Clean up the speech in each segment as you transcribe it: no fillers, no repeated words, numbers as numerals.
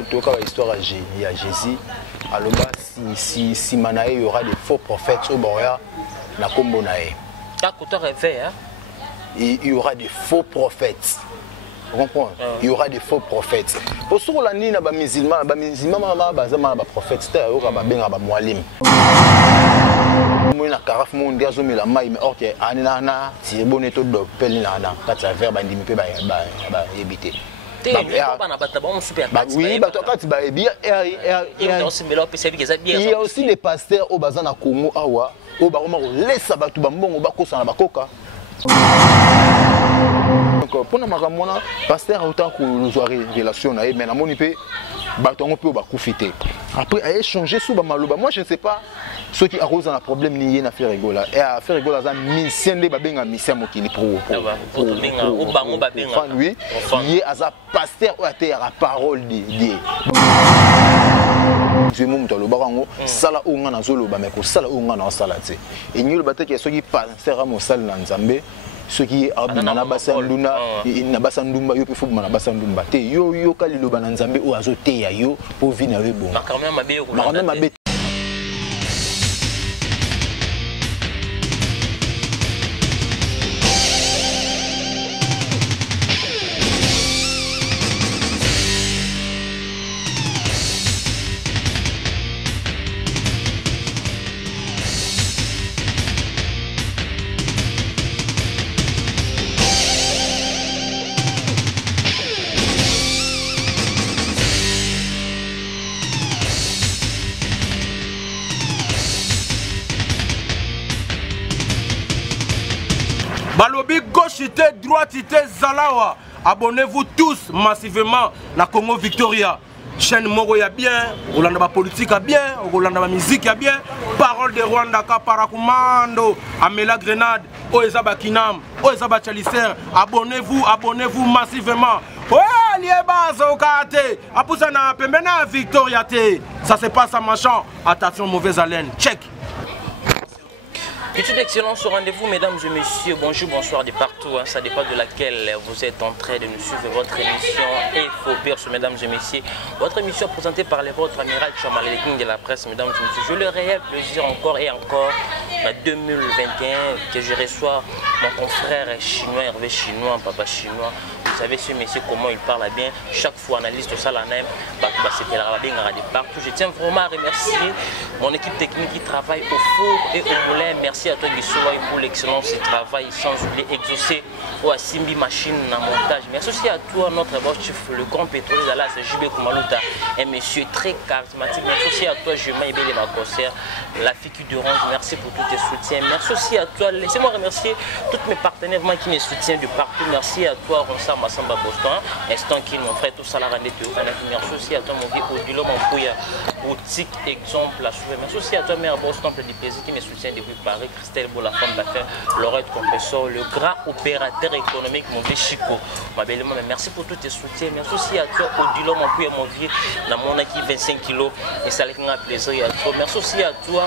tout cas l'histoire il y a Jésus alors si manae il y aura des faux prophètes au Boya na kombo nae il y aura des faux prophètes. Vous comprenez? Il y aura des faux prophètes. Pour ceux qui ont des musulmans, les musulmans sont des prophètes. C'est eux qui ont des musulmans. Na karaf mo ndia zo mila mai me orke anana ti boneto do pelinana kata verba ndimi pe ba ebité oui ba to kati ba ebi il y a aussi les pasteurs au bazana Congo awa au ba roma laisse ba tu ba mbongo ba kosa na bakoka donc pour na makamona pasteur autant que nous relation na mais na moni pe ba to ngope ba kufite après a échanger sous ba maloba moi je ne sais pas ceux qui arrosent un problème ni na faire rigola et à faire rigola za mission de babenga mission mokili pour lui il est à pasteur ou à terre la parole de Dieu je me montre le barango sala unga na zolo ba meko sala unga na sala te et ni le bataki ceux qui pasteur à mosal na nzambe ceux qui na basanduna na basandumba yo pe fu na basandumba te yo kalilo ba na nzambe o azote ya yo pour vina we bon makamema mabe. Balobi gauchité, droitité, Zalawa. Abonnez-vous tous massivement à Congo Victoria. Chaîne Moro ya bien, Rolanda politique ya bien, Rolanda musique ya bien. Parole de Rwanda Parakumando, Amela Grenade, Oezaba Kinam, Oezaba Chalicer. Abonnez-vous massivement. Ouais, lieba zokate. Apusana pembena Victoria te. Ça se passe à machin. Attention mauvaise haleine. Check. Étude d'excellence au rendez-vous, mesdames et messieurs. Bonjour, bonsoir de partout. Hein, ça dépend de laquelle vous êtes en train de nous suivre. Votre émission Info-Perse, mesdames et messieurs. Votre émission présentée par votre amiral Chamal, le king de la presse, mesdames et messieurs. J'ai le réel plaisir encore et encore en 2021 que je reçois mon confrère chinois, Hervé Chinois, papa chinois. Vous savez ce monsieur comment il parle bien. Chaque fois analyse tout ça la même. Partout. Je tiens vraiment à remercier mon équipe technique qui travaille au four et au moulin. Merci à toi Guissouaï pour l'excellence du travail, sans oublier exaucer au Simbi Machine en montage. Merci aussi à toi notre boss chef, le grand pétrolier d'Alas, JB Koumalouta, un monsieur très charismatique. Merci aussi à toi Juma Ibele Concert, la figure d'Orange. Merci pour tous tes soutiens. Merci aussi à toi. Laissez-moi remercier tous mes partenaires qui me soutiennent de partout. Merci à toi Ronsa Massamba Boston, instant qui mon frère tout ça la rendez vous. Merci aussi à toi mon vieux Odilo Mampouya, boutique exemple à soulever. Merci aussi à toi mère Boston du plaisir qui me soutient depuis Paris, Christelle Beau, la femme d'affaires, Laurette Compressor, le grand opérateur économique mon vieux Chico. Ma belle maman, merci pour tous tes soutiens. Merci aussi à toi Odilo Mampouya mon vieux dans mon acquis 25 kilos et ça avec un plaisir à toi. Merci aussi à toi.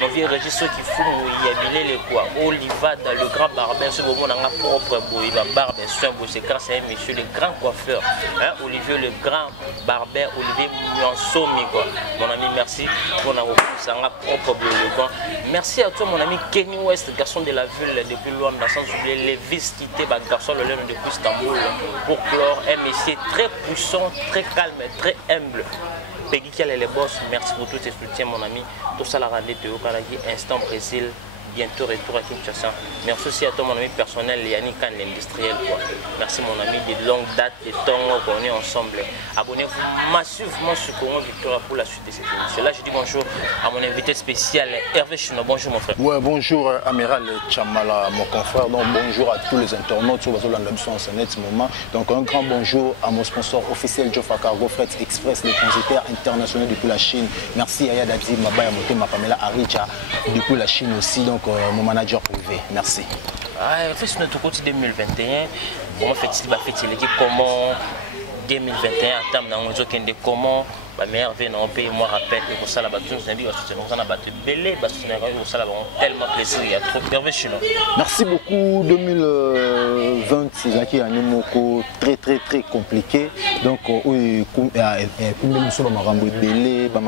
Mon vieux régisseur qui fout mouiller les quoi. Oliva dans le grand barbère, ce moment on a propre boy, la barbe, c'est grâce à un monsieur, le grand coiffeur. Hein, Olivier, le grand barbère, Olivier Miansomi quoi. Mon ami, merci pour avoir ça propre boy. Merci à toi, mon ami Kenny West, garçon de la ville depuis loin, sans oublier les vis quittés, garçon le depuis Istanbul, pour clore, un monsieur très puissant, très calme, très humble. Peggy Kiel et les boss, merci pour tous tes soutiens, mon ami. Tout ça, la rendez de Okanagi, instant Brésil, bientôt retour à Kinshasa. Merci aussi à toi, mon ami personnel, Yannick Khan, l'industriel. Merci, mon ami, de longue date, de temps qu'on est ensemble. Abonnez-vous massivement sur Congo Victoria pour la suite de cette émission. Là, je dis bonjour à mon invité spécial, Hervé Chinois. Bonjour, mon frère. Ouais, bonjour, amiral Chamala, mon confrère. Donc, bonjour à tous les internautes sur en ce moment. Donc, un grand bonjour à mon sponsor officiel, Jofa Cargo Fret Express, les transitaires internationaux depuis la Chine. Merci à Yad Abzi, Mabaya Moté, Mapamela Aricha, depuis la Chine aussi. Donc, mon manager privé. Merci. Fait sur notre côté 2021, bon, fait-il comment 2021 à terme dans comment ba meilleur vient on paye moi rappelle que ça la bateau c'est dit que on a battu belé parce que ça la tellement plaisir il y a trop Hervé Chinois. Merci beaucoup. 2020 c'est qui année moko très compliqué donc oui même sur ma rambo belé ba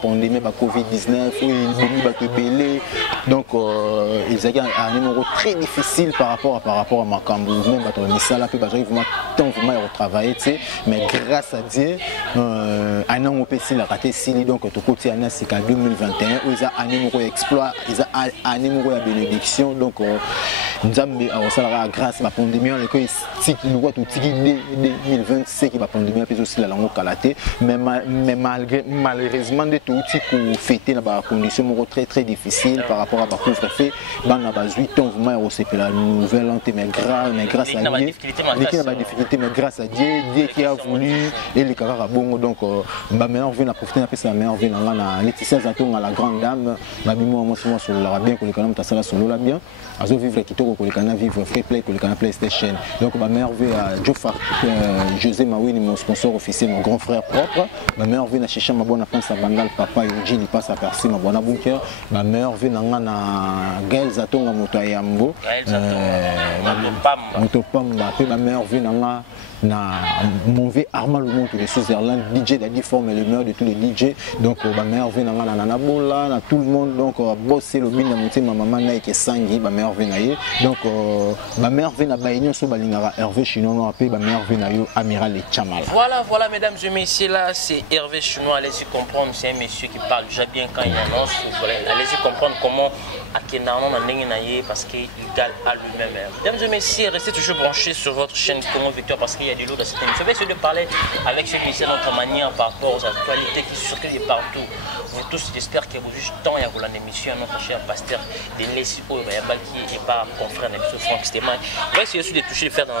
pandémie ba Covid-19 oui bomi ba belé donc ils ont un numéro très difficile par rapport à Makambo même ba to misala pe ba vraiment temps vraiment travailler tu sais mais grâce à Dieu on peut la rater Sili donc tout côté en c'est 2021 ils ont un numéro exploit ils ont un numéro de bénédiction donc nous avons ça grâce à la pandémie les que nous voit tout 2020 c'est qui va pandémie puis aussi la langue calaté mais malheureusement de tout qui pour fêter la condition très difficile par rapport à la couvre-feu dans la base 8 ans vraiment c'est la nouvelle année mais grâce à Dieu mais grâce à Dieu qui a voulu et les carats bon donc maintenant on vient profiter après ça mais on vient dans Laetitia Zaton à la grande dame la bimo moi sur la bien que le canal ta solo la bien azo vivre kitoko que le canal vivre free play que le canal PlayStation donc ma mère veut à José Mawini mon sponsor officiel mon grand frère propre ma mère veut à chercher ma bonne pense à Bandal papa Yoji il passe à Percy ma bonne bunker ma mère veut na Gaël Zaton à moto Yambo moto pam ma mère veut na mauvais Armand le monde tous les Switzerland DJ Daddy forme le meilleur de tous les DJ donc ma mère vient dans la Nabola na tout le monde donc bosser le bin monter ma maman na qui sangi ma mère vient donc ma mère vient à Baïnion so balingara Hervé Chinois appelé ma mère vient yo Amiral et Chamal. Voilà mesdames et messieurs là c'est Hervé Chinois allez-y comprendre c'est un monsieur qui parle déjà bien quand il annonce allez-y comprendre comment Akenano na ndenge na ye parce qu'il égal à lui-même. Mesdames et messieurs restez toujours branchés sur votre chaîne Congo Victoire parce qu'il y a du lourd dans cette émission. Je vais essayer de parler avec ce qui est notre manière par rapport aux actualités qui circulent partout. Vous tous, j'espère que vous juste temps et à vous l'émission notre cher pasteur de Lessi Oyabal qui est pas confrère de M. Franck Stéman. On va essayer aussi de toucher les faire dans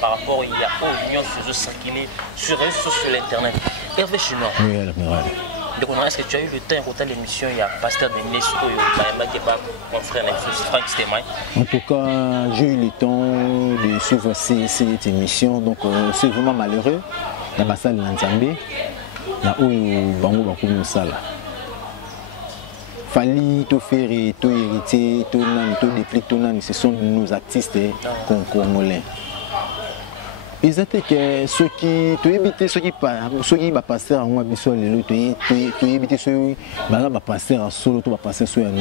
par rapport il y a aux unions sur circuler sur l'internet. Hervé Chinois. Oui, l'amiral. Donc est-ce que tu as eu le temps d'écouter l'émission il y a pasteur de Lessi Oyabal qui est pas confrère de M. Franck Stéman. En tout cas, j'ai eu le temps de suivre cette émission donc c'est vraiment malheureux. La bassale Nzambé, la où bango bakomi sala. Fali to faire to hériter to nan to dépliquer to nan ce sont nos artistes congolais. Ils étaient que ceux qui to éviter ceux qui va passer en moi biso lelo to éviter ceux va passer en solo to va passer sur un.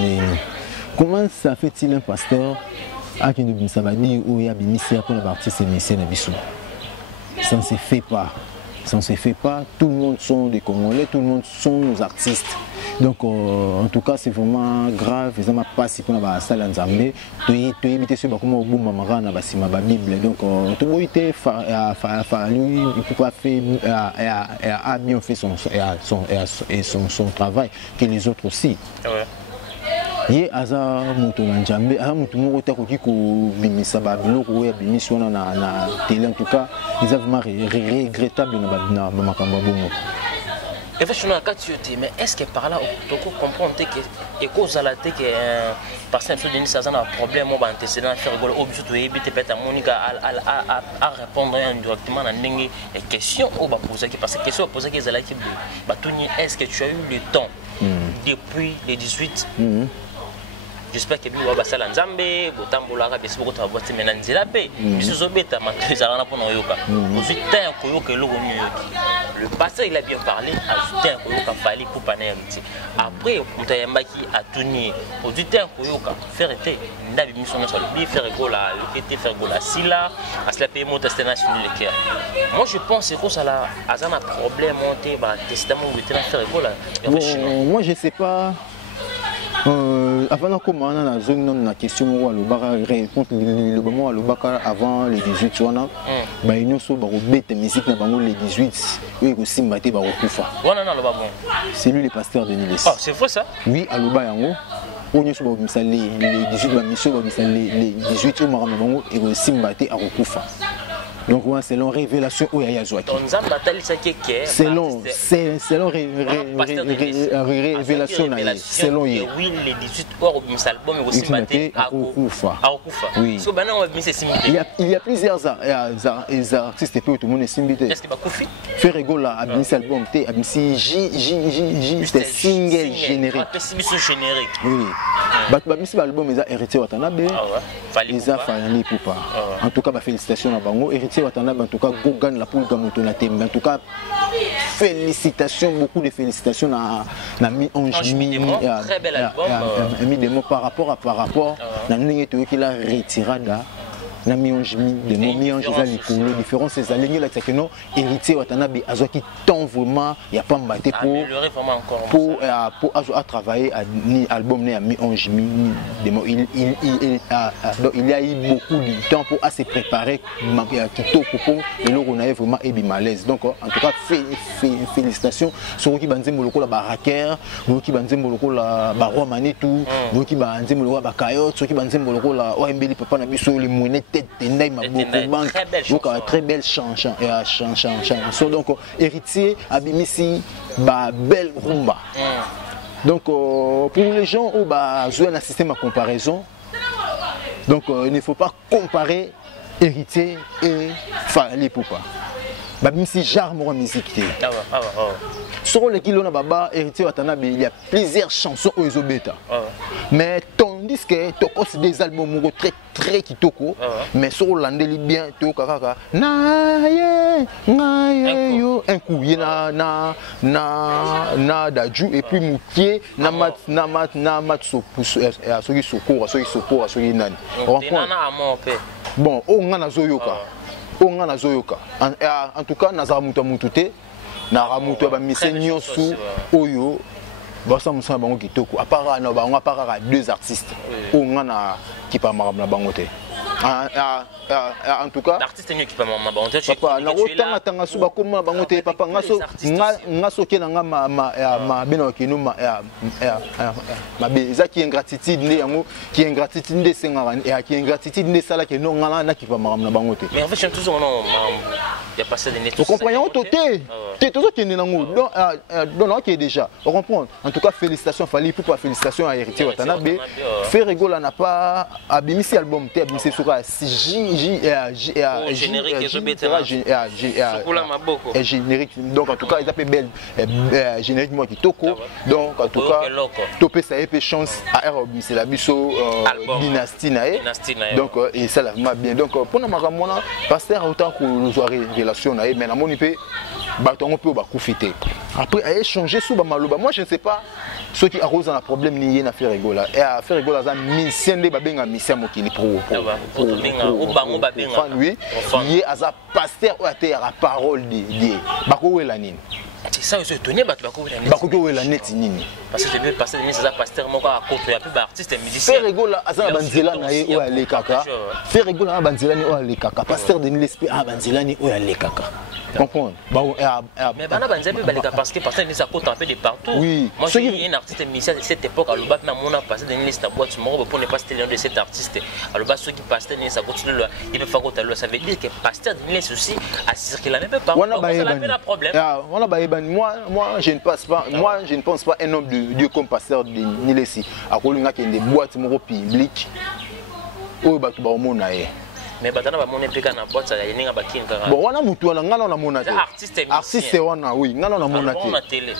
Comment ça fait-il un pasteur à qui nous ça va dire où il y a bimisia pour la partie c'est messieurs na biso. Ça ne se fait pas. Ça ne se fait pas, tout le monde sont des Congolais, tout le monde sont nos artistes. Donc en tout cas c'est vraiment grave, ils n'ont pas si pour la salle en Zambie, tu éviter ce comme au bout maman na basima ba Bible. Donc tout le monde était fallu il peut pas faire a bien fait son travail que les autres aussi. Ye aza mutu Nzambe mutu moko ta koki ko bimisa ba biloko ya bimission na télé en tout cas ils ont vraiment regrettable na makambo bongo. Effectivement quand tu dis mais est-ce que par là tu comprends que et cause à la tête que parce que Denis ça a un problème au antécédent faire rigoler au but de éviter peut-être Monica à répondre indirectement à une question au ba poser parce que question poser que zala qui ba tuni est-ce que tu as eu le temps depuis les 18 j'espère que biwa basala nzambe botambola ka besi boko tabwati menanzela pe biso beta matrizala na pona yoka ozita koyoka eloko nyoyoki le pasteur il a bien parlé azita koyoka fali pour paneriti après mutayambaki atuni ozita koyoka faire été ndabi mission na solo bi faire gola lokete faire gola sila asla pe mota national le cœur moi je pense que ça la azana problème monter ba testament ou faire gola moi je sais pas avant de commencer la zone la question répondre le moment avant les 18 wana ba union so ba robete musique na bango les 18 oui ko simbate ba kokufa wana na loba bon c'est lui le pasteur de Niles. Ah c'est vrai ça oui aloba yango onyo so ba misala les 18 ba mission ba misala les 18 o marama bango et ko simbate a kokufa Donc ouais, selon révélation où il y a Zouaki. Selon révélation selon oui les 18 heures de album aussi maté à Kufa. Oui. Il y a plusieurs artistes peu tout le monde est simbité. Est-ce que Bakufi fait rigoler à bien album T à bien c'est single générique. Oui. Bah album ils a hérité Watanabe. Ils a Fayani Poupa. En tout cas bah félicitations à Bango hérité Watanabe en tout cas Gogan la poule gamoto na thème. En tout cas félicitations, beaucoup de félicitations à Mi Anjimi. Très bel album. Mis des mots par rapport à n'importe qui qu'il a retiré là. Na Mi Anjimi des mots Mi Anjimi les différences ces alignées là c'est que non héritier Watanabe azo qui tend vraiment il y a pas mbaté pour travailler à ni album né à Mi Anjimi des mots il y a eu beaucoup de temps pour se préparer Kito Popo et là on a vraiment et malaise donc en tout cas félicitations sur qui banze moloko la baraker qui banze moloko la baroi manitou qui banze moloko la kayo qui banze moloko la ombeli papa na biso les monettes très belle chanson donc héritier abimisi ba belle rumba donc pour les gens où bah jouer un système à comparaison donc il ne faut pas comparer héritier et Fally Ipupa bah même si genre moi musique sur les kilos na baba héritier Watanabe il y a plusieurs chansons aux obeta mais tandis que toko c'est des albums très kitoko mais sur l'andeli bien to kaka na ye yo un coup na daju et puis moutier na mat so soko nani bon on ngana zoyoka en tout cas nazara mutu te na ramuto ba misenyo su oyo basa musa bango kitoko à part na bango à part deux artistes o ngana ki pa marama bango te en tout cas l'artiste mieux qui pas ma bonté papa na otanga tanga su ba koma bango te papa ngaso ke na ma bino kinu ma beza ki ingratitude ne yango ki ingratitude de sengara et ki ingratitude de sala ke no ngala na ki pa marama bango te mais en fait je suis toujours non il y a passé des net vous comprenez on toté tout qui est nango donc qui est déjà on comprend en tout cas félicitations Fally Ipupa félicitations à héritier Watanabe fait rigoler n'a pas abimisi album te abimisi sur générique donc en tout cas ils appellent belle générique moi qui toko donc en tout cas topé ça et chance à c'est la biso dynastie donc et ça la bien donc pour na makamona pasteur autant que nous avoir relation mais na moni pe batongo pe ba kufité après à échanger sous ba maloba moi je ne sais pas ceux qui arrosent un problème ni na faire rigoler et à faire rigoler ça mission de babenga mission mokili pro lui il est à pasteur ou à terre à parole de bako wela nini c'est ça je tenais bako wela net nini parce que je passer de ça pasteur moko à côté ya plus artiste et musicien faire rigoler azana banzela na ye ou ale kaka faire rigoler na banzela ni ou ale kaka pasteur de l'esprit a banzela ni ou ale kaka comprendre mais bana banzela baleka parce que pasteur ni ça côté un peu de partout oui moi je suis un artiste musicien de cette époque à l'obat na mona passer de liste à boîte moko pour ne pas citer le nom de cet artiste à l'obat ceux qui pasteur ni ça continue il peut faire côté ça veut dire que pasteur de liste aussi à circuler même pas on a pas problème on a pas moi je ne pense pas un homme de Dieu comme pasteur de Nilesi à Kolinga qui est des boîtes moko publiques ou ba ba omona ye mais batana ba mona peka na boîte ya ninga ba kinga bon wana mutu wana ngana na mona te artiste wana oui ngana na mona te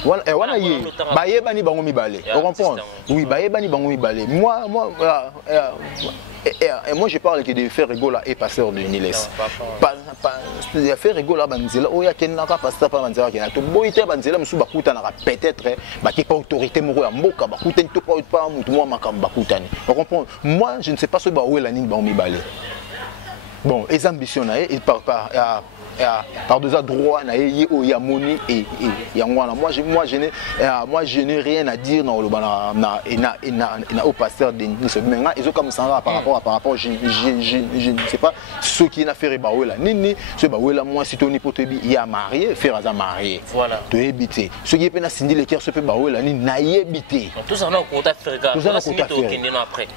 wana ye ba yebani bango mibale on comprend oui ba yebani bango mibale moi et moi je parle que de faire rigoler et pasteur de Niles pas faire rigoler banzela oya kenaka pasteur pas banzela kenaka to boite banzela musu bakuta na peut-être ba ki pas autorité moko ya mboka bakuta to pas mutu moi makamba bakutani on comprend moi je ne sais pas ce ba wela nini bango mibale bon les ambitions et par deux droits na yamoni et yangwana moi je n'ai rien à dire dans le na au pasteur de Nice mais ils ont comme ça par rapport je ne sais pas ce qui n'a fait ba wela nini ce ba wela moi si Tony Potebi il a marié faire à marié voilà to éviter ce qui est pena sindi le cœur se fait ba wela nini na yebité tout ça on a compte faire tout ça on a compte après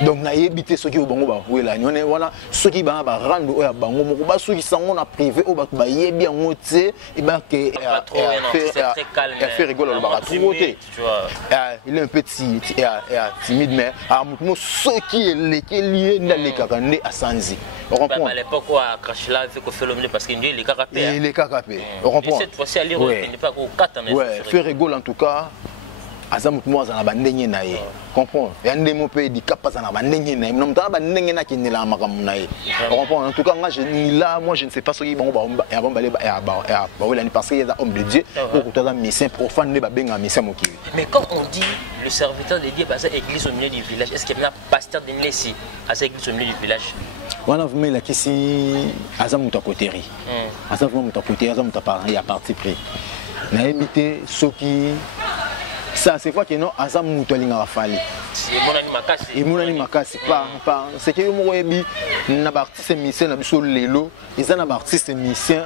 donc na yebité ceux qui bango ba wela ni on wana ceux qui ba rendre oya bango moko ba ceux qui sango na privé o ba yebi en moté et ba que faire rigoler le bara trop tu vois il est un petit timide mais à mo ceux qui est lié na les kakande à Sanzi on comprend à l'époque à Krashila fait que fait l'homme parce qu'il est les kakapé il est kakapé on comprend cette fois-ci à lire il n'est pas au 4 ans ouais faire rigoler en tout cas azamu moi za na bandenge na ye comprends ya ndemo pe di kapasa na bandenge na ye non mutana bandenge na kinela makamu na ye comprends en tout cas moi je ne sais pas ce qui bon ya bon balé ya wela ni parce qu'il est homme de Dieu ou kutaza mission profane ne ba benga mission mokili. Mais quand on dit le serviteur de Dieu bah c'est église au milieu du village, est-ce qu'il y a un pasteur de Nlesi à cette église au milieu du village? Wana vraiment la kisi azamu ta koteri azamu ta koteri azamu ta parent ya parti pris na imité ceux qui ça c'est fois que non azam muto linga fali et monani makasi pas c'est que mo yebi na ba artiste musicien na biso lelo ils na ba artiste musicien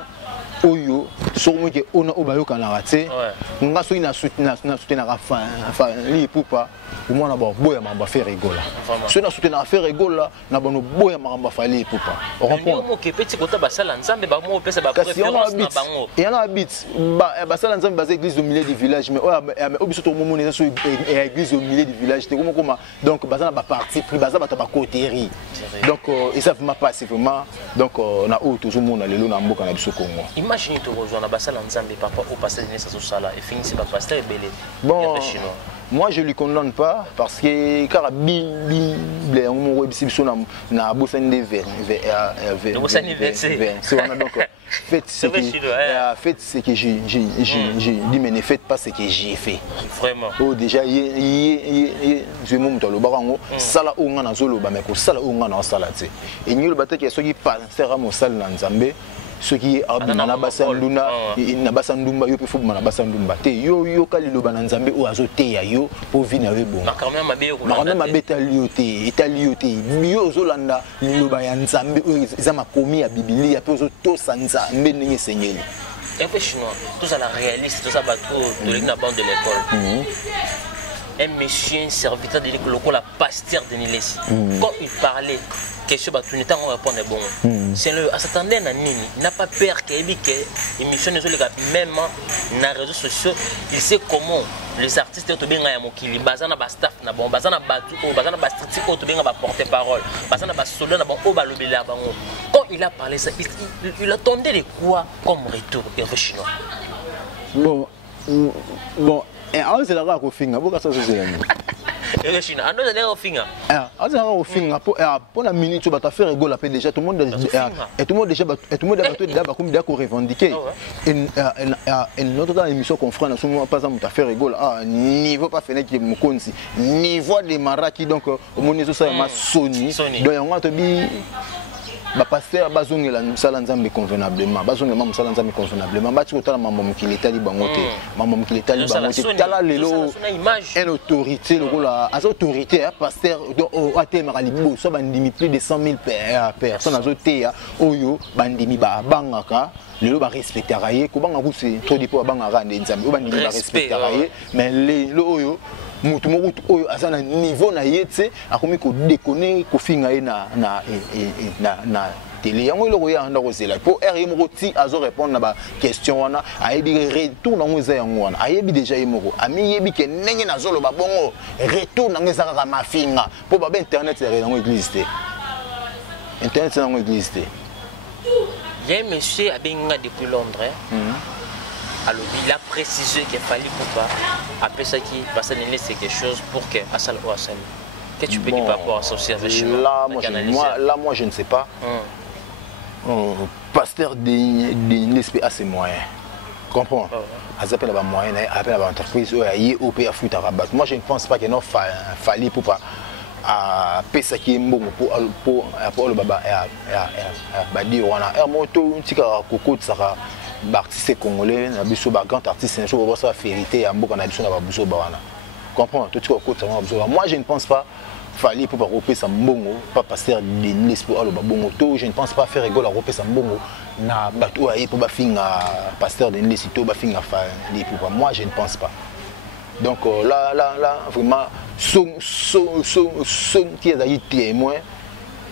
oyo somo ke ona obayoka na raté nga so ina soutenir enfin li poupa au moins na ba boya mamba faire rigola so na soutenir faire rigola na bono boya mamba fali poupa on comprend mo ke petit kota basala nzambe ba mo pesa ba préférence na bango et na habite ba sala nzambe ba église au milieu du village mais obiso to mo monesa so église au milieu du village te comment donc ba ba parti pris ba ba coterie donc et ça vraiment pas vraiment donc na o toujours mona lelo na mboka na biso Congo. Imagine tu rejoins basala nzambe papa au passer de ça sala et finit par pasteur belé. Bon, moi je lui condamne pas parce que car bible on web biso na bosane de vers c'est on a donc faites ce que j'ai dit mais ne faites pas ce que j'ai fait. Vraiment. Oh déjà je me monte le barango sala o ngana zolo ba meko sala o ngana sala te et nyolo bataki so qui pas sera mo sala na nzambe ce qui na basanduna na basandumba yo pe fu na basandumba te yo kalilo bananzambe o azote ya yo po vina we bon makamya mabe ko makamya mabe taliote yo zolanda liloba ya nzambe za makomi ya biblia pe zo to sanzambe ndenge senyeli un peu chinois tout ça la réaliste tout ça bateau de la bande de l'école un monsieur un serviteur de l'école la pasteur de Nlesi quand il parlait question batuni tant on répond bon c'est le à s'attendre na nini il n'a pas peur que émission les même na réseaux sociaux il sait comment les artistes to benga ya mokili bazana ba staff na bon bazana batu bazana ba strict to benga ba porter parole bazana ba solo na bon o ba lobela bango quand il a parlé ça il attendait de quoi comme retour et chinois bon et on c'est là ko finga boka ça c'est là et Chine ando de au finga on c'est là au finga pour la minute ba ta faire rigoler après déjà tout le monde et tout le monde déjà et tout le monde a battu d'abord comme d'accord revendiquer et notre dans l'émission qu'on fera na souvent pas ça ta faire rigoler niveau pas fenêtre qui me konzi niveau de maraki donc au monde ça ma Sony donc on te dit ba pasteur bazongela musala nzambe convenablement bazongela musala nzambe convenablement bati kotala mambo mokili etali bango te mambo mokili etali bango te tala lelo une autorité lokola as autorité pasteur atemaka liboso bandimi plus de 100 000 personnes azoteya oyo bandimi babangaka lelo ba respectera ye kobanga kusi trop dipo babangaka nde nzambe bandimi ba respectera ye mais lelo oyo mutu moko oyo azana niveau na yetse akomi ko déconner ko finga ye na télé yango iloko ya ndako zela po R moko ti azo répondre na ba question wana ayebi retour na ngeza yango wana ayebi déjà ye moko ami yebi ke ndenge na zolo ba bongo retour na ngeza kaka mafinga po ba internet ya yango église te internet na yango église te. Il y a un monsieur à Benga depuis Londres. Alors il a précisé qu'il fallait pas après ça qui passe c'est quelque chose pour que Assal ou Assal. Qu'est-ce que tu peux dire par rapport à ça aussi avec là moi je ne sais pas. Pasteur de l'esprit a ses moyens. Comprends? Appelle à moyens, appelle à entreprise ou à IOP à foot à rabat. Moi je ne pense pas qu'il n'en fallait pour pas à pesa qui est bon pour le baba et dire on a un moto un petit coco de ça artiste congolais na biso ba grand artiste un jour ça vérité ya mboka na biso na ba buso ba wana comprends tout ce côté moi je ne pense pas fallait pour reposer sa mbongo pas passer de l'espoir le babongo to je ne pense pas faire rigolo reposer sa mbongo na bato ayi pour ba finga pasteur de l'Esito ba finga fa pour moi je ne pense pas donc là vraiment qui est témoin.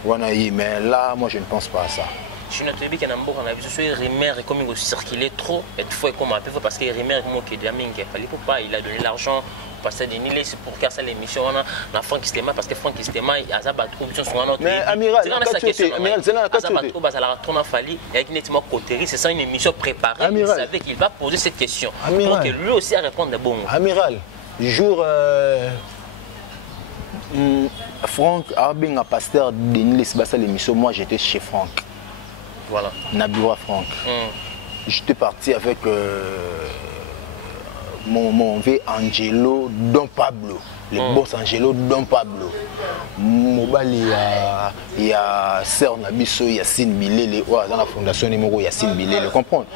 Mais là, moi, je ne pense pas à ça. Je ne te dis qu'il y a un bon Rimer comme il circulait trop, et fois comme un peu parce que Rimer qui est il a donné l'argent parce que c'est pour casser l'émission on a Franck Stema parce que Franck Stema il a battu sur un autre. Mais Amiral, c'est ça une émission préparée. Il savait qu'il va poser cette question. Donc lui aussi à répondre de bon. Amiral, jour Franck Arbing a pasteur Denis Bassa l'émission, moi j'étais chez Franck. Voilà. Nabira Franck. J'étais parti avec mon vieux Angelo Don Pablo. Le boss Angelo Don Pablo. Mobali, il y a Sœur Nabiso, Yacine Bilele, dans la fondation numéro Yacine Bilele. Comprendre?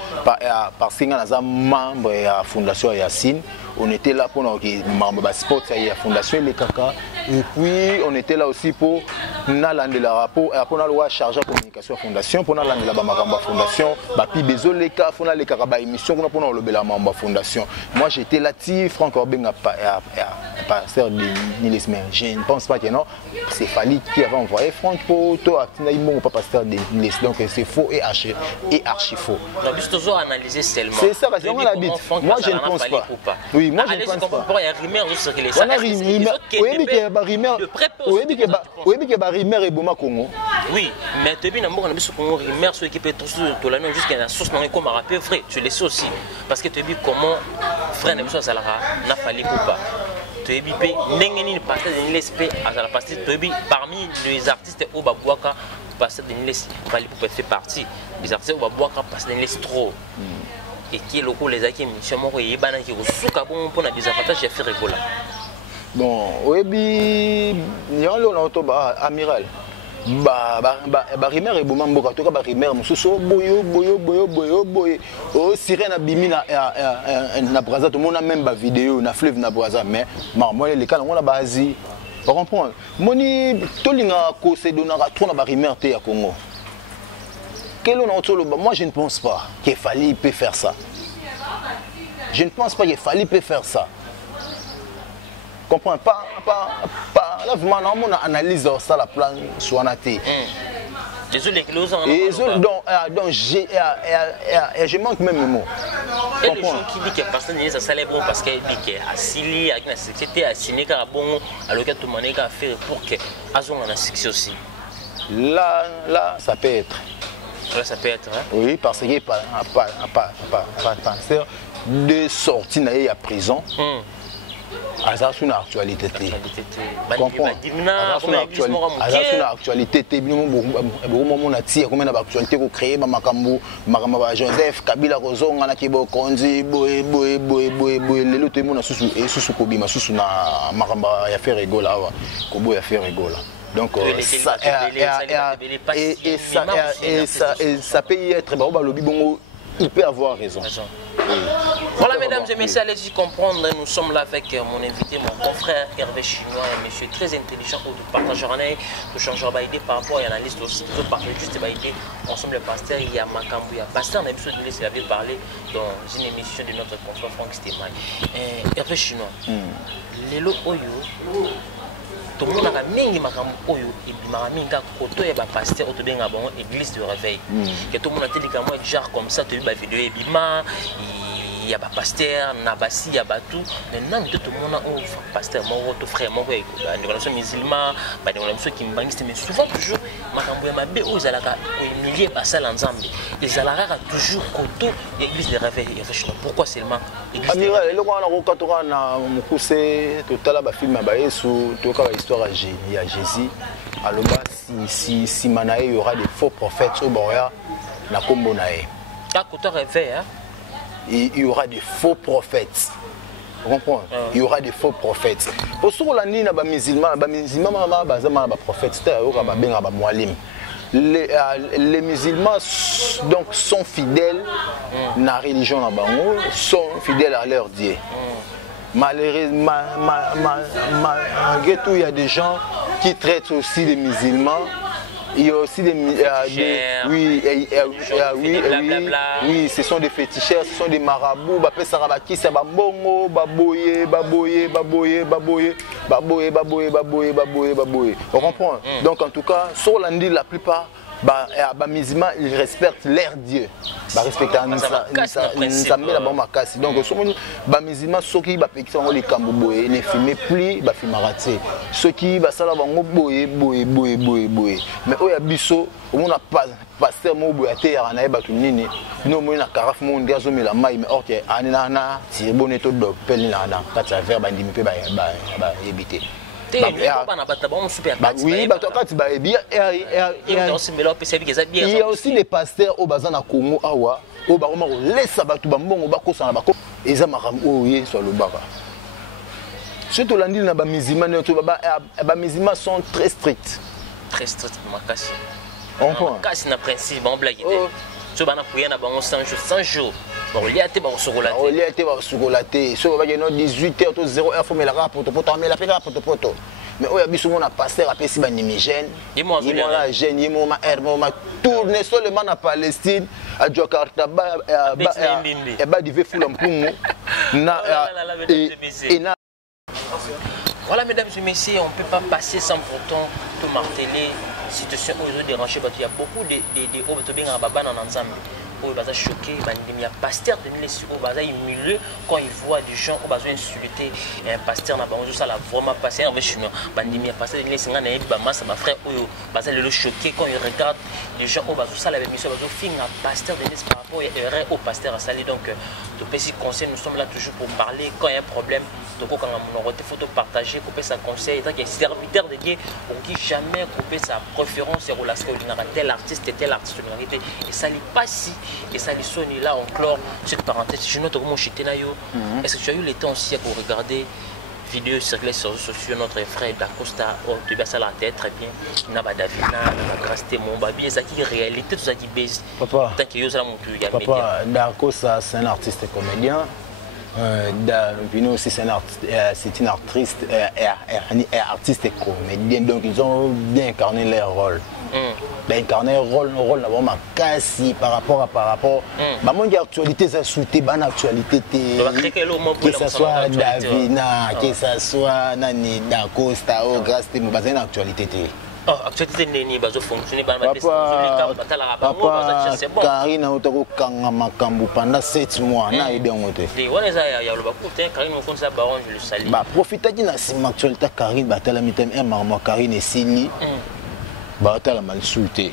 Parce qu'il y a un membre de la fondation Yacine. On était là pour le sport, la fondation Les Kaka. Et puis on était là aussi pour Nalande la rapport, pour la charge de communication fondation, pour Nalande la fondation, Bapi Bezo les cas, pour les Karaba émission, pour le fondation. Moi j'étais là, Franck Orbing a pasteur de Niles, mais je ne pense pas que non. C'est Fali qui avait envoyé Franck pour toi, pas pasteur de Niles. Donc c'est faux et archi faux. C'est ça, parce qu'on habite. Moi je ne pense pas. Oui, moi je ne pense pas. Il y a Rimer aussi qui Rimer et Boma Congo. Oui, mais tu as bien Rimer sur l'équipe de l'année jusqu'à la source non comme rappel vrai, tu le sais aussi parce que tu as vu comment frère Nebso Salara n'a fallu pas. Tu as vu n'engeni passer de l'esprit à la partie tu as vu parmi les artistes au Babouaka passer de l'esprit fallait pour faire partie des artistes au Babouaka passer de l'esprit trop. Et qui est le coup les acquis mission moko yebana qui resuka bon pour na désavantage ya faire rigola. Bon, oyebi nyalo na otoba amiral. Ba Rimer et Boma Mboka toka ba Rimer mususu boyo o sirène abimi na Braza tout monde a même ba vidéo na fleuve na Braza mais moi les cas on a basi. On comprend. Moni tolinga ko se donara trop na ba Rimer te ya Congo. Moi je ne pense pas qu'il fallait peut faire ça. Je ne pense pas qu'il fallait peut faire ça. Comprends pas là vraiment on analyse ça la plan soit naté. Désolé donc je manque même le mot. Et les gens qui disent que personne n'est ça bon parce qu'il dit que Assili avec la sécurité à signer car bon alors que tout le monde a fait pour que azon en a succès aussi. Là ça peut être. Là, ça peut être. Hein? Oui, parce qu'il n'y a pas de sortie à prison. Ça, c'est une actualité. Comprends? Ça, c'est une actualité. Joseph Kabila Rozonga qui bokonzi donc ça peut y être il peut avoir raison. Voilà mesdames et messieurs, allez-y comprendre, nous sommes là avec mon invité, mon confrère Hervé Chinois, un monsieur très intelligent où nous partagerons, nous changerons d'idée par rapport à l'analyse aussi, nous parlons juste d'idée, ensemble le pasteur, il y a Makambu, il y a pasteur, on a besoin de laisser avait parlé dans une émission de notre confrère Franck Stema. Hervé Chinois, les lots Oyo, tout le monde a mingi makambu oyo et minga koto ya ba pasteur to benga bon église de réveil que tout le monde a dit comme genre comme ça tu ba vidéo ebima il y a ba pasteur na basi ya batu maintenant tout le monde a pasteur mon to frère mon des relations musulmans ba des relations qui mbangiste mais souvent toujours makambu ya mabe o zalaka o milier basala nzambe ils alara toujours koto église de réveil pourquoi seulement église le ko na ko to na mukuse totala ba film ba Yesu to ka histoire il y a Jésus alors si manae il y aura des faux prophètes au boya na kombo nae ta koto réveil hein il y aura des faux prophètes. Vous comprenez? Il y aura des faux prophètes. Pour ceux qui ont dit que les musulmans sont prophètes, les musulmans donc, sont fidèles à la religion, sont fidèles à leur Dieu. Malheureusement, malgré tout, il y a des gens qui traitent aussi les musulmans Il y a aussi des oui, ce sont des féticheurs, ce sont des marabouts, on comprend. Donc en tout cas, sur l'Andi, la plupart les musulmans, ils respectent leur Dieu. Ils respectent donc les musulmans, ceux qui ont les camboboy, ne fument plus, ils fument raté. Ceux qui ont boy. Mais au Yabiso, on a pasteur Mobo à terre, on a battu Nini. Nous, on a caraf mon gaz, on a la maille, mais or, Anana, c'est bon et tout de Pelinana, quand ça fait bandimi, éviter. Oui, il y a aussi des pasteurs au bazar na Congo awa au baroma laisse batu bambongo bakosa na bako eza makambo oye sur le baba. Surtout l'andi na ba musulmans ba musulmans sont très stricts. Très stricts makasi. On prend. Makasi na principe bon blague. So bana pouya na bango 100 jours. Bon liaté ba sokolaté. On liaté ba sokolaté. So ba no 18h to 0h faut me la rapporte poto mais la peka poto. Mais il y a des gens qui pasteur appelé si banimigène. Il y a des jeunes, il y a des tourner seulement en Palestine, à Jakarta, voilà, mesdames et messieurs, on ne peut pas passer sans pourtant te marteler situation où ils ont dérangé. Il y a beaucoup de il va choquer, il y a pasteur de Milesi au bazar humilié quand il voit des gens au bazar insulter un pasteur n'a pas ça la vraiment passer avec chinois bandimi pasteur de Milesi ngana yebi ba massa ma frère oyo bazar le choqué quand il regarde les gens au bazar ça la mission bazar fin un pasteur de Milesi par rapport au pasteur à Sali. Donc de petits conseils, nous sommes là toujours pour parler quand il y a un problème. Donc quand on a des photos partagées, couper sa conseil, tant qu'il y a serviteur de Dieu, on dit jamais couper sa préférence et relation avec tel artiste, et ça n'est pas si. Et ça, les sonne là, on clore cette parenthèse. Je note comment je suis nayo. Est-ce que tu as eu le temps aussi pour regarder vidéos circulées sur les réseaux sociaux, notre frère Dacosta, tu vas ça la tête très bien. Naba Davina, Naba Grasté, mon babi, ça qui est réalité, tout ça qui baise. Papa, Dacosta, c'est un artiste et comédien. Davina aussi, c'est une artiste et comédienne. Donc ils ont bien incarné leur rôle. D'incarner rôle ma casse par rapport mon actualité ça soutient ban actualité que ce soit Davina que ce soit Nani Dacosta ou Grasté mo bazin actualité actualité neni bazo fonctionner ba Karine otoko kanga makambu pendant 7 mois na aidé ngote wana za ya loba kutin Karine on ça baron je le salue ba profiter na sim actualité Karine batala mitem un marmo Karine esili batala mal souté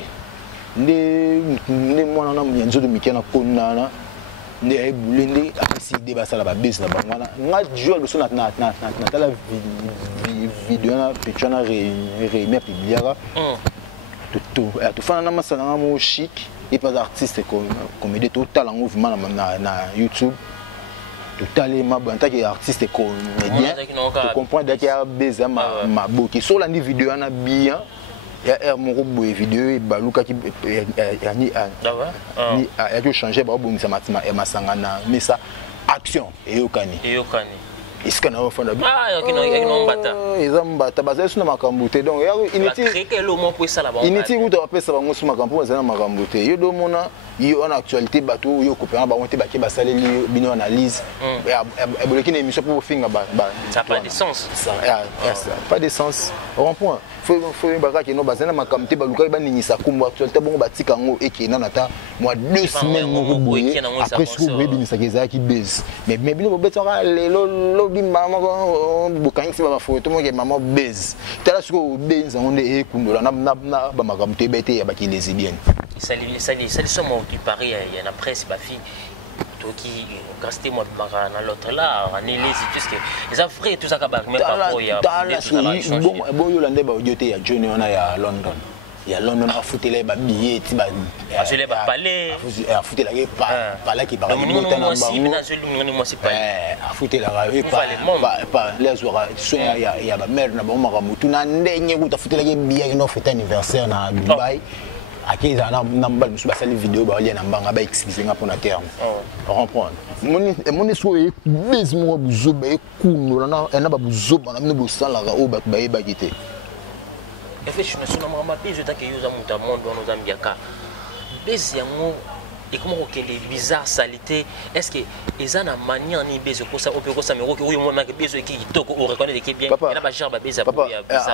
ne mwana na myanzo de mikena konnana ne ay bulende apesi de basala ba base na bangwana nga jour le son na tala vidéo na picture na réunion publiera tout fana na masala na mo chic et pas artiste comédie total en mouvement na YouTube total ma banta qui artiste comédien tu comprends qu'il y a base ma boki sur la vidéo na bien il y a mon robot vidéo et baluka qui a changé ba bon ça matima et masangana mais ça action et yokani est-ce qu'on a fait ils ont battu basé sur makambuté donc initi kuta pesa bango sur makambu za makambuté yo do mona yo en actualité bateau yo coupé ba monter ba ke basaleli bino analyse et boleki na émission pour finga ça pas de sens ça pas de sens on point faut baka ke no bazana makambuté baluka ba ningisa kumba actualité bongo batika ngo ekena nata moi 2 semaines ngo boye après ce que binisa keza ki base mais bino bobetaka lelo maman bokangisi ba photo mo ke maman base tala ce que base on est kundola na ba makambuté bete ya ba ki lesbienne ça somme tu paries il y a la presse ma fille qui restait moi dans l'autre là en élise puisque les africains tout ça kabak même pas il y a bon yolande ba odioté ya Johnny on a ya London. Il y a London à foutre les billets, tu vas. Je l'ai pas parlé. À foutre la gueule, pas là qui parle. À foutre la gueule, pas les oreilles. Il y a ma mère, na bon maramu. Tu n'as n'engue où tu foutre la gueule billet qui nous fait anniversaire na Dubaï. À qui ça n'a pas le souba sali vidéo ba lien na banga ba expliquer pour na terme. Comprendre. Mon espoir bise mo buzo ba kuno na ba buzo ba na bo sala ga o ba ba quitter. effectivement sur ma base tant que yoza muta monde dans Zambiaka base yango et comment que les bizarres saletés est-ce que ils ont une manière ni base ko ça on peut ko ça mais oui moi ma base qui toko on reconnaît que bien il a pas cher base papa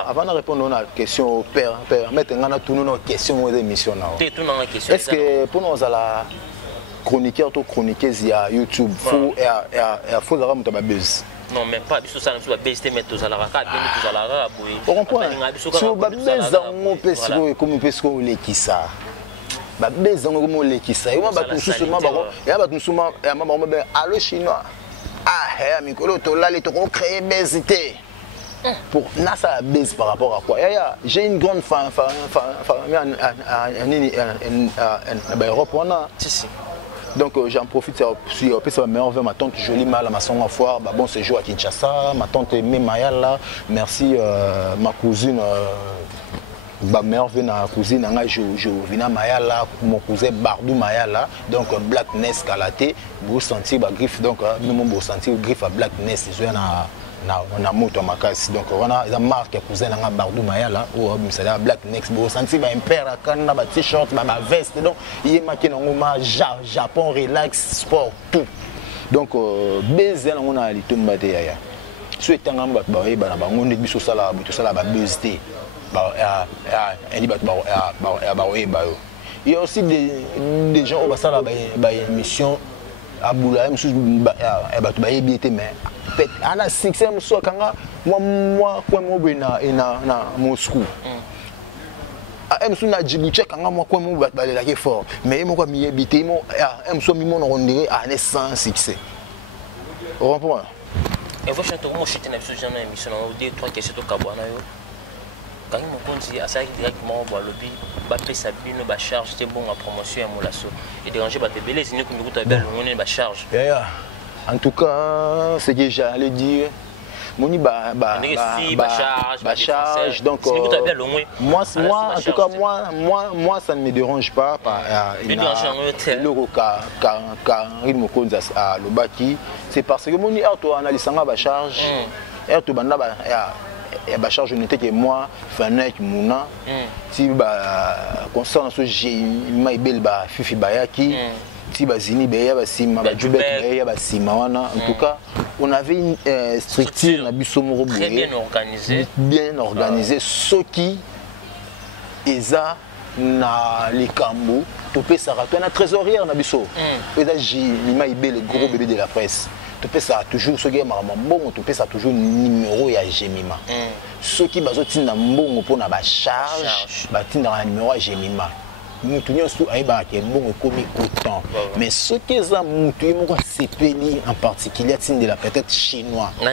avant de répondre à la question père mettre ngana tout nos questions de mission là est-ce que pour nous la chroniqueur to chroniqueuse ya YouTube faut faut la muta base. Non, même pas. Biso ça nous va baisser mettre aux alara, quand bien tous alara, boy. On comprend. Sur babeza on peut se comme peut se les qui ça. Babeza on les qui ça. Et moi ba tout seulement ba et ba tout seulement et maman ben allo chinois. Ah, mikolo to là les to créer bezité. Pour nasa la base par rapport à quoi? J'ai une grande fan en Europe on a. Donc j'en profite si ça meilleur vers ma tante jolie mal à ma son à foire bon séjour à Kinshasa, ma tante aimée Mayala, merci ma cousine ma mère vient à cousine je viens Mayala, mon cousin Bardou Mayala, donc Black Ness Kalaté, vous sentez ba griffe donc même vous sentez griffe à Black Ness je on a moto makasi donc on a la marque cousin nga Bardou Mayala ou ça Black Next bo senti ba impère kana ba t-shirt ba veste donc il marqué dans ma Japon relax sport tout donc baiser on a li tomba te ya so etanga ba na ba ngonde biso sala ba buzz ba eli ba il y a aussi des gens au basala ba émission à Boula ba yebiete mais à la 6e soit quand moi quoi na Moscou à Moscou na Djibouti quand moi quoi moi la fort mais moi mi habité moi Moscou mi mon rondé à sans succès on comprend et vous chantez moi chute na biso jana émission deux trois questions to kabwana yo quand mon konzi a ça directement ba lobby ba pesa bino ba charge c'est bon en promotion à Molasso et déranger ba tebele sinon que mi kuta belle on ba charge. En tout cas, ce que j'allais dire, Moni charge donc moi en tout cas moi ça ne me dérange pas le Mokonza à Lobaki, c'est parce que Moni auto analysanga ba charge auto banda ba charge n'était que moi Fanek Mouna ti ba concernant ce j'ai maibel ba Fifi Bayaki ti bazini beya basima ba jubek beya basima wana en tout cas on avait une structure na biso moko bien organisée ceux qui eza na likambo to pesa rato na trésorière na biso eza maibel le gros bébé de la presse to pesa toujours ceux qui marama mbongo to pesa toujours numéro ya Gemima ceux qui bazotinda mbongo pona ba charge batinda na numéro ya Gemima nous tous aïba qui est bon comme autant mais ce qui est sepeli en particulier de la peut-être chinois na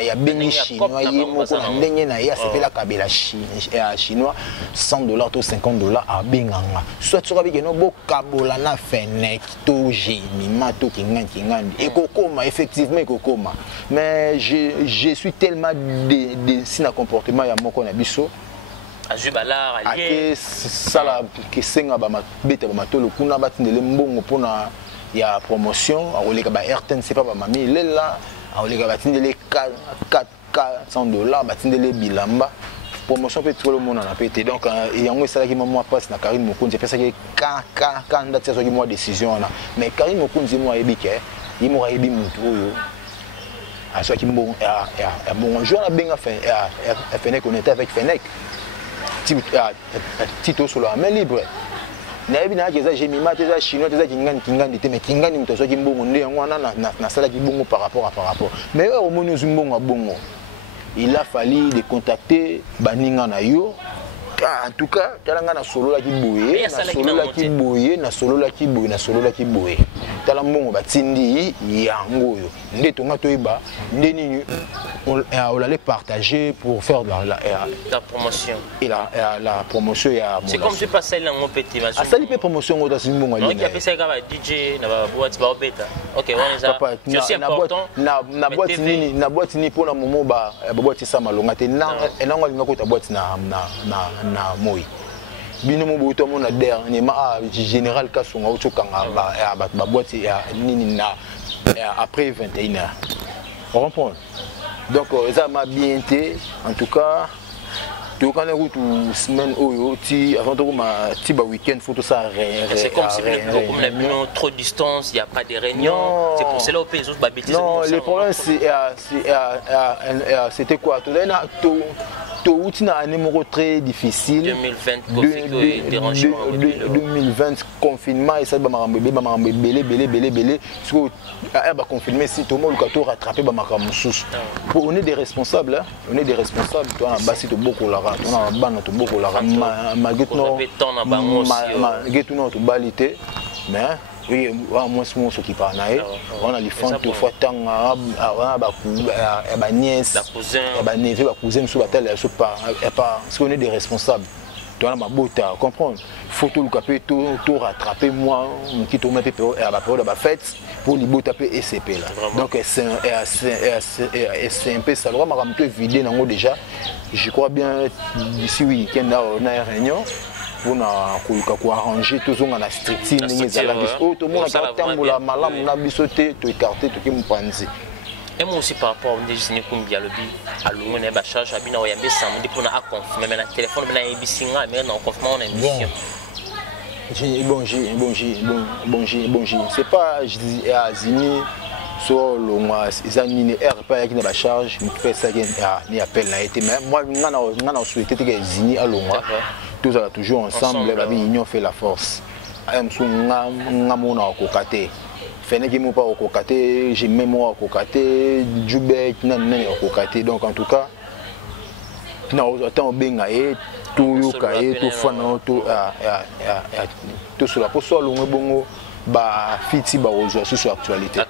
ya beni chinois ya sepela kabela chinois $100 to $50 à benganga soit tu rabiki no bo kabola na Fenek to Gemima to kingandi ekokoma effectivement ekokoma mais je suis tellement de sina comportement ya moko na biso Ajubalar allié ça la que senga ba beta ba matolo kuna batindele mbongo pona ya promotion aoleka ba RTNC pas ba mami lela aoleka batindele $400 batindele bilamba promotion peut tout le monde en a pété donc yango ça qui moi passe na Karine Mokonzi pesa que quand date ça qui moi décision là mais Karine Mokonzi moi ebike il mo ebi mutu oyo a ça qui bon bon jour na benga fait Fenek on était avec Fenek Tito sur la main libre. Naïbi na keza Gemima teza chinois teza kingandi te mais kingandi mtoso ki mbongo nde yango na sala ki bongo par rapport. Mais au moni zumbongo a bongo. Il a fallu de contacter baninga na yo. En tout cas, talanga na solo la ki boye. Talambongo batindi yango yo. Nde tonga toyeba nde nini on allait partager pour faire la promotion. Et la promotion ya c'est comme tu passes là mon petit ma ça lipe promotion ngota simbongo ali na qui fait ça ka DJ na ba boîte ba beta OK on ça c'est important na boîte ni pour la moment ba boîte ça malonga te na enango linga ko ta boîte na moi bino mo boto mo na dernièrement général Kasonga o tsokanga ba boîte ya nini na après 21h on comprend donc ça m'a bien été en tout cas tu connais une semaine où avant de commencer le week-end, faut tout ça. C'est comme si on a trop de distance, il n'y a pas de réunions. C'est pour cela que les autres bêtises. Non, le problème c'était quoi? Tu as un numéro très difficile. 2020 confinement et ça va belé confirmer si tout le monde a rattrapé on est des responsables, on est des responsables. On a basé beaucoup la on a ban tout beaucoup la mais oui, moi ce qui parle on a les femmes tout fois tant on a nièce neveu cousin sous la telle pas parce qu'on est des responsables. Tu as ma beauté, comprendre. Faut tout le capé, tout rattraper moi, qui tourne à la période de la fête pour les beaux taper SCP là. Donc c'est un peu ça. On a un peu vidé déjà. Je crois bien d'ici week-end on a une réunion. On a arrangé tout le monde la strictine, tout le monde a tamboula malam, on a bisoté, tout écarté, tout qui me pense. Et moi aussi par rapport au déjeuner comme bien le bi, à l'eau on est bachage, à bien on y a mis samedi pour nous confirmer, mais le téléphone on a émis mais on confirme on a émission. Bon, c'est pas je dis à Zini sur le mois ils ont mis R pas avec la charge, il fait ça ni appel n'a été mais moi on a souhaité que Zini à le mois tous là toujours ensemble la union fait la force. Am so ngamona kokate. Feneki mo pas kokate, j'ai même moi kokate, Djubek nan kokate donc en tout cas na autant benga et tout yoka et tout fana tout tout sur la poso longo bongo ba fiti ba ozo sur actualité.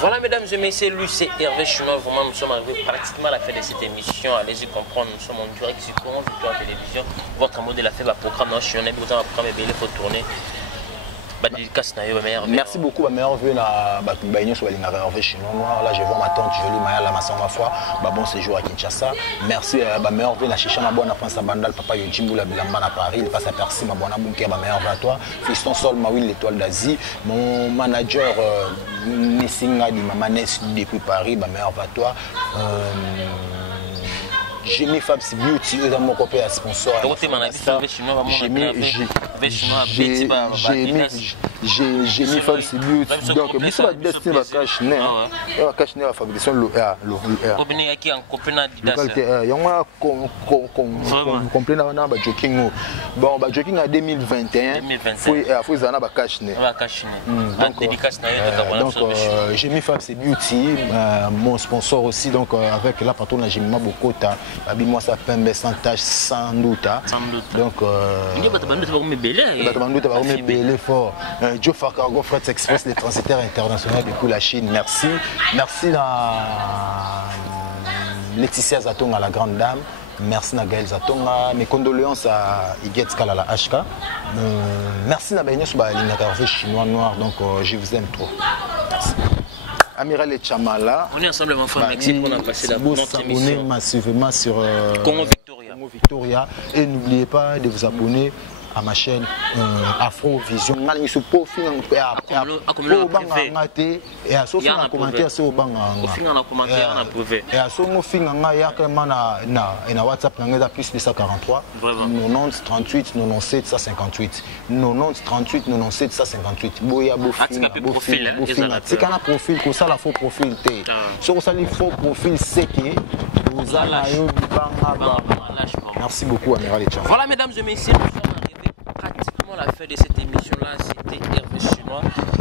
Voilà mesdames et messieurs, lui c'est Hervé Chinois, vraiment nous sommes arrivés pratiquement à la fin de cette émission. Allez-y comprendre, nous sommes en direct sur Congo Victoria Télévision. Votre modèle a fait le programme dans Chinois, mais autant le programme est belé faut tourner. Merci beaucoup ma mère vue na baigné sur la Hervé Chinois. Là je vois ma tante jolie Maya la maçon ma foi. Bon séjour à Kinshasa. Merci ma mère vue na chicha ma bonne France à Bandal papa Yojimbu la Bilamba à Paris. Il passe à Percy ma bonne bunker ma mère à toi. Fiston Sol ma ville l'étoile d'Asie. Mon manager Nessinga di Mama Ness depuis Paris ma mère à toi. J'ai mis Fabs Beauty dans mon copain sponsor. J'ai mis Fabs Beauty. Donc, je suis destiné à cacher. À cacher la fabrication de l'OR. Qui en Copenhague. Il y a un complet dans le jogging. Bon, le jogging en 2021. Il faut cacher. Donc, j'ai mis Fabs Beauty, mon sponsor aussi. Donc, avec la patronne, j'ai mis beaucoup. Moi ça pembe sans tâche sans doute. Donc il va te belé fort. Joe Fakargo Freight Express les transitaires internationaux depuis la Chine. Merci à Laetitia Zatonga la grande dame. Merci à Gaël Zatonga. Mes condoléances à Iguet Skala la HK. Merci à Baigné sur Hervé Chinois noir. Donc je vous aime trop. Merci. Amiral et Chamala. On est ensemble, mon frère. Merci pour notre passé notre émission. Massivement sur Congo Victoria. Et n'oubliez pas de vous abonner à ma chaîne Afrovision. Je suis profil en et à Sophie en commentaire sur le et à Sophie en WhatsApp plus de 143 90 38 97 158 90 38 97 158 boya profil c'est quand profil que ça la faux profil sur ça il faut profil c'est que vous allez merci beaucoup Amiral et Chamala. Voilà mesdames et messieurs, nous sommes arrivés pratiquement à la fin de cette émission-là. C'était Hervé Chinois.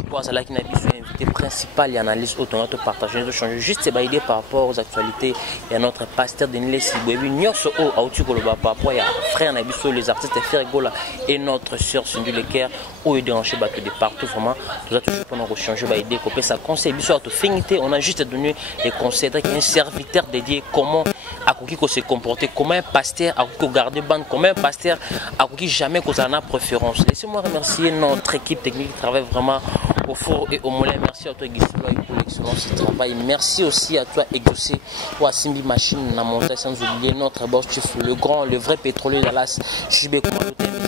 Pour ça, qui n'a pas invité principal et analyse autant de partager, de changer juste ces idées par rapport aux actualités. Il y a notre pasteur Denile Sibouébi, Nyos O, Aoutikoloba, par rapport à frère Nabiso, les artistes Ferregola et notre soeur Cindy Leker, où il dérange bateau de partout. Vraiment, nous avons toujours pour changer les idées, copier sa conseil. Bisous à tout finité, on a juste donné des conseils avec un serviteur dédié comment à qui se comporter, comment un pasteur à qui garder bande, comment un pasteur à qui jamais qu'on en a préférence. Laissez-moi remercier notre équipe technique qui travaille vraiment au four et au moulin. Merci à toi Guy pour l'excellence du travail. Merci aussi à toi Exaucé pour Simbi Machine la montagne, sans oublier notre boss le grand, le vrai pétrolier d'Alas Chibeko,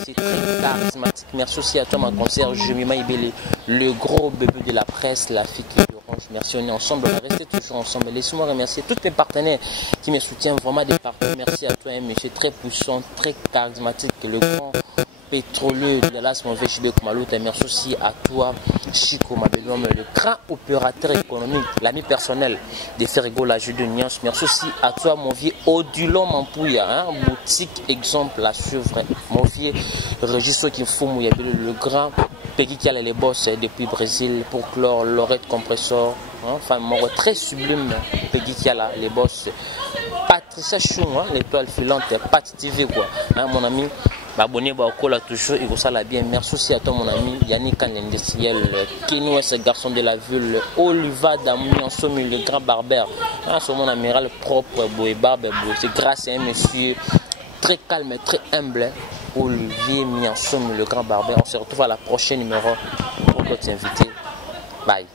c'est très charismatique. Merci aussi à toi ma concierge Jemima Ibele, le gros bébé de la presse, la fille qui Merci, on est ensemble, on va rester toujours ensemble. Laissez-moi remercier tous mes partenaires qui me soutiennent, vraiment des partenaires. Merci à toi, un monsieur très puissant, très charismatique, le grand pétrolier de Dallas, mon VHB Kumaluta. Merci aussi à toi, Chico Mabelom, le grand opérateur économique, l'ami personnel de Ferrigo, la jeu de Niance. Merci aussi à toi, mon vieux Odulon Mampouya, boutique exemple à suivre. Mon vieux Registre Kimfoumou, le grand Peggy qui a les boss depuis Brésil pour clore, Lorette Compressor. Enfin, mon très sublime Peggy qui a les boss. Patricia Chou, l'étoile filante, Pat TV, quoi. Mon ami. Abonné là toujours et ça la bien. Merci aussi à toi mon ami Yannick l'industriel, Kenoué ce garçon de la ville, Oliva Damou en somme le grand barbère. C'est mon amiral propre boy barbe. C'est grâce à un monsieur très calme et très humble, Olivier Miansomme le grand barbère. On se retrouve à la prochaine numéro pour d'autres invités. Bye.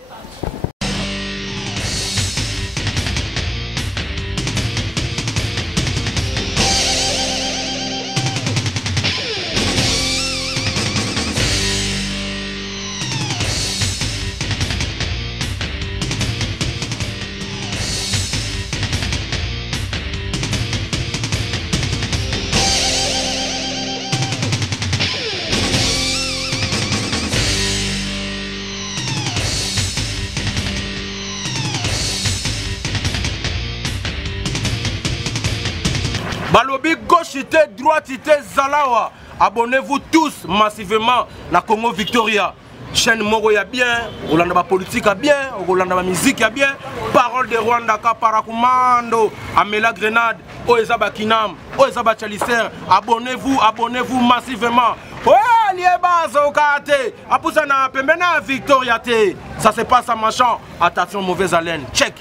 Balobi gauchité, droitité, Zalawa. Abonnez-vous tous massivement à Congo Victoria. Chaîne Moro ya bien, Olanda politique a bien, Olanda musique a bien. Parole de Rwanda Parakumando, Amela Grenade, Oezaba Kinam, Oezaba Chalicer. Abonnez-vous massivement. Ouais, liebaz au kate. Apusana pembena Victoria te. Ça se passe à machin. Attention mauvaise haleine. Check.